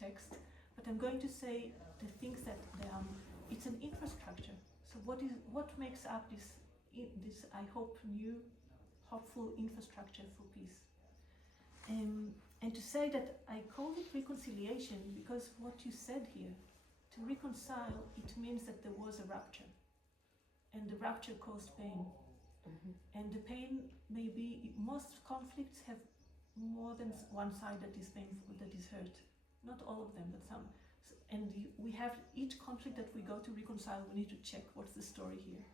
text, but I'm going to say the things that it's an infrastructure. So what makes up this I hope new, hopeful infrastructure for peace? And to say that I call it reconciliation because what you said here, to reconcile, it means that there was a rupture, and the rupture caused pain. And the pain may be, most conflicts have more than one side that is painful, that is hurt. Not all of them, but some. And we have each conflict that we go to reconcile, we need to check what's the story here.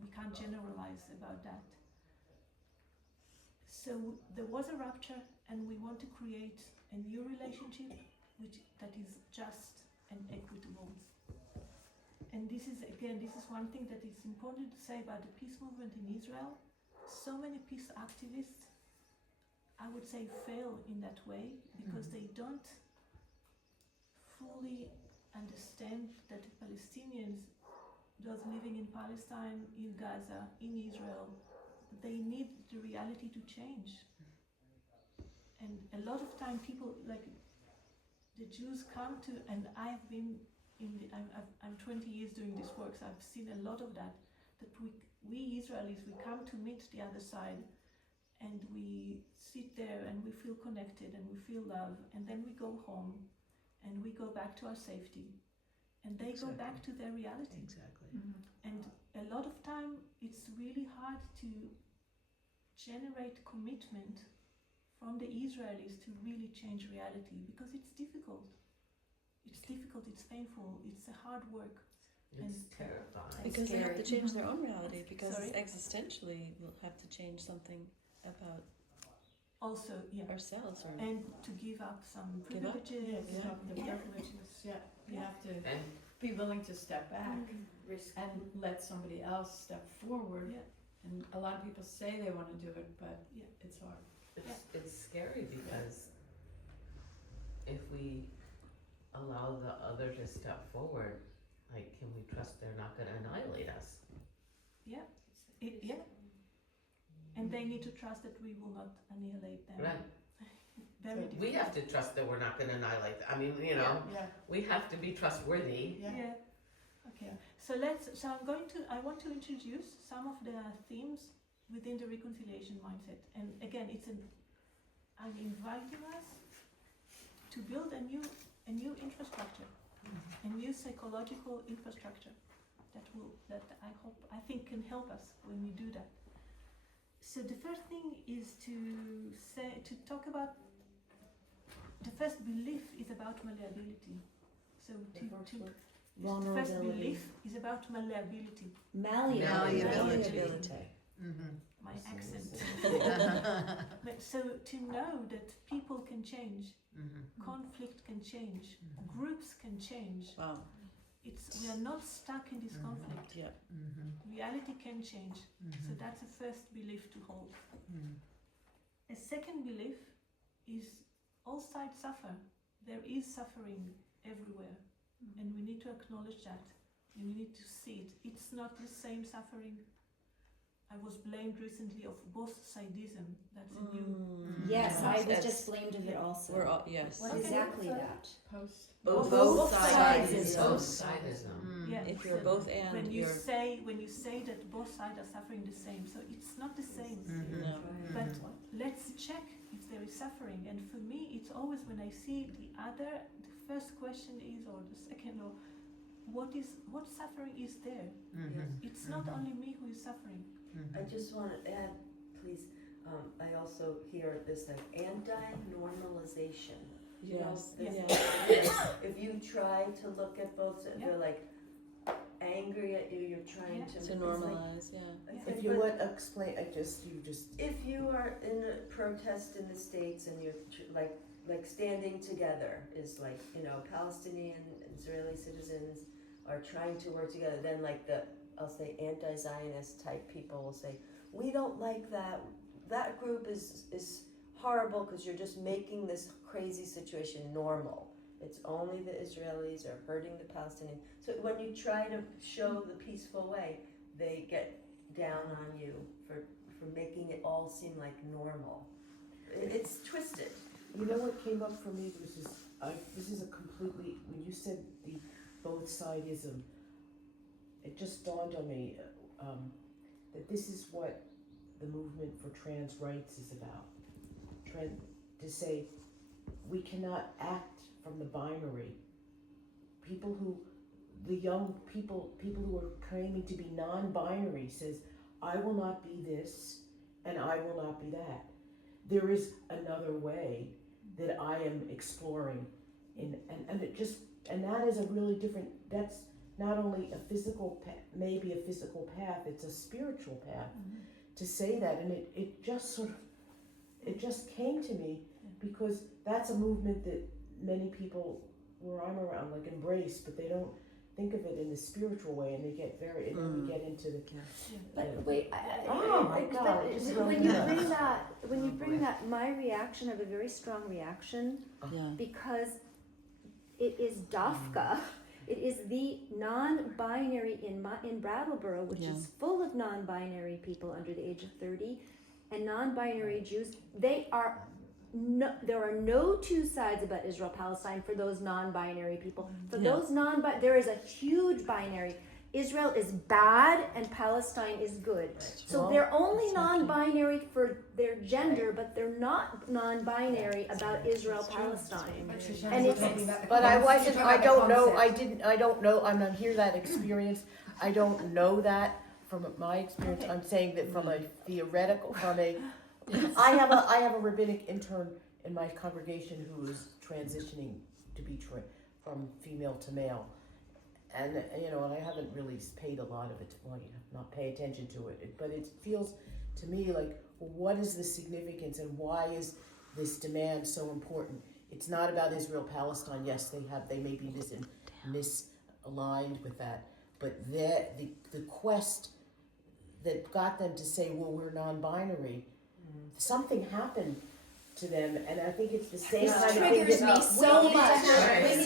We can't generalize about that. So there was a rupture, and we want to create a new relationship that is just and equitable. And this is one thing that is important to say about the peace movement in Israel. So many peace activists, I would say, fail in that way because they don't fully understand that the Palestinians, those living in Palestine, in Gaza, in Israel, they need the reality to change. And a lot of time people, like the Jews come to, and I've been I'm 20 years doing this work, so I've seen a lot of that we Israelis, we come to meet the other side, and we sit there and we feel connected and we feel love, and then we go home and we go back to our safety, and they go back to their reality. And a lot of time it's really hard to generate commitment from the Israelis to really change reality because it's difficult. It's painful, it's a hard work. It's terrifying. Because they have to change their own reality, because Sorry? Existentially we'll have to change something about Also, ourselves. Or and to give up some Give up? privileges. Give up the privileges. You have to be willing to step back and let somebody else step forward. And a lot of people say they want to do it, but it's hard. It's scary because if we allow the other to step forward, like, can we trust they're not going to annihilate us? And they need to trust that we will not annihilate them. Right. Very difficult. We have to trust that we're not going to annihilate them. I mean, we have to be trustworthy. Okay. So I want to introduce some of the themes within the reconciliation mindset. And again, I'm inviting us to build a new infrastructure, a new psychological infrastructure that I think can help us when we do that. So the first thing is to talk about the first belief is about malleability. So the first belief is about malleability. malleability. My accent. But so to know that people can change, conflict can change, groups can change. Wow. We are not stuck in this conflict. Reality can change. So that's the first belief to hold. A second belief is all sides suffer. There is suffering everywhere, and we need to acknowledge that. And we need to see it. It's not the same suffering. I was blamed recently of both sidism. That's a new. Yes, I was just blamed of it also. We're all, yes. What exactly that? Both sides is Both sidism. If you're both and when you you're say that both sides are suffering the same, so it's not the same. no. But let's check if there is suffering. And for me, it's always when I see the other, the first question is, or the second, or what suffering is there? It's not only me who is suffering. I just want to add, please, I also hear this like anti-normalization. Yes. You know, Yes. if you try to look at both, they're like angry at you, you're trying to To normalize, If you would explain, if you are in a protest in the States and you're like standing together is like, Palestinian, Israeli citizens are trying to work together, then like I'll say anti-Zionist type people will say, we don't like that. That group is horrible because you're just making this crazy situation normal. It's only the Israelis are hurting the Palestinians. So when you try to show the peaceful way, they get down on you for making it all seem like normal. It's twisted. You know what came up for me? This is a completely, when you said the both sidism, it just dawned on me that this is what the movement for trans rights is about. To say we cannot act from the binary. The young people who are claiming to be non-binary says, I will not be this and I will not be that. There is another way that I am exploring, and that is a really different. That's not only a physical, maybe a physical path. It's a spiritual path. To say that, and it just came to me because that's a movement that many people where I'm around like embrace, but they don't think of it in the spiritual way, and they get and then we get into the. But wait, oh my God! when you bring that, my reaction, I have a very strong reaction because it is Dafka. It is the non-binary in Brattleboro, which is full of non-binary people under the age of 30, and non-binary Jews. There are no two sides about Israel-Palestine for those non-binary people. For those there is a huge binary. Israel is bad and Palestine is good. So they're only non-binary for their gender, but they're not non-binary about Israel-Palestine. And but I don't know. I'm not hear that experience. I don't know that from my experience. I'm saying that from a theoretical, I have a rabbinic intern in my congregation who is transitioning to be from female to male. And and I haven't really paid a lot of it. Not pay attention to it. But it feels to me like, well, what is the significance and why is this demand so important? It's not about Israel-Palestine. Yes, they may be misaligned with that. But the quest that got them to say, well, we're non-binary, something happened to them, and I think it's the same kind of thing. This triggers me so much.